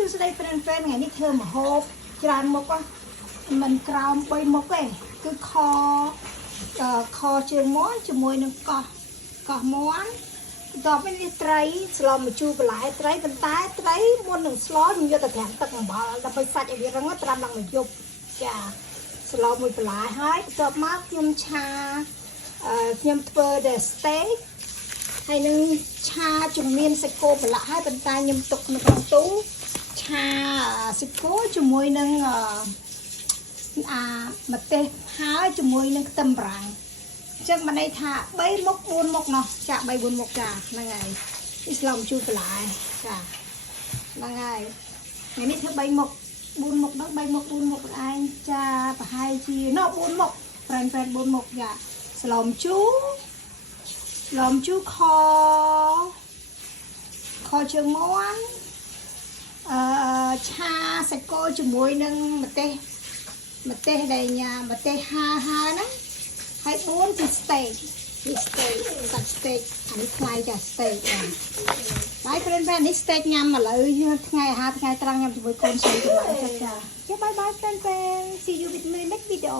សួស្តីប្រិនហ្វេនថ្ងៃនេះធ្វើម្ហូបច្រើនមុខមិនក្រោម3មុខទេគឺខជើងមាន់ជាមួយនឹងកោះមាន់បន្ទាប់ពីនេះត្រីស្លម្ជូរបន្លែត្រីប៉ុន្តែត្រីមុននឹងស្លខ្ញុំយកទៅត្រាំទឹកអំបិលដើម្បីសាច់ឲ្យវារឹងត្រាំឡើងមួយយប់ចាស្លមួយបន្លែហើយបន្ទាប់មកខ្ញុំឆាខ្ញុំធ្វើតែស្តេកហើយនឹងឆាជំនាញសាច់គោប្រឡាក់ហើយប៉ុន្តែខ្ញុំទុកនៅក្នុងទូឆាសាច់គោជាមួយនឹងម្ទេសហើយជាមួយនឹងខ្ទឹមប្រាំងអញ្ចឹងបានន័យថា3មុខ4មុខណោះចា3 4មុខចាហ្នឹងហើយនេះស្លម្ជូរបន្លែចាហ្នឹងហើយថ្ងៃនេះធ្វើ3មុខ4មុខដល់3មុខ4មុខឯងចាប្រហែលជាណោះ4មុខប្រែន4មុខចាស្លម្ជូរខជើងមាន់ឆាសាច់គោជាមួយនឹងម្ទេសដែលញ៉ាម្ទេសហាហ្នឹងហើយ4គឺស្តេកសាច់ស្តេកអានេះថ្លៃចាស្តេកហើយព្រឹននេះស្តេកញ៉ាំឥឡូវថ្ងៃអាហារថ្ងៃត្រង់ញ៉ាំជាមួយកូនស្រីចម្លែកចាចាបាយបាយព្រឹន see you with me next video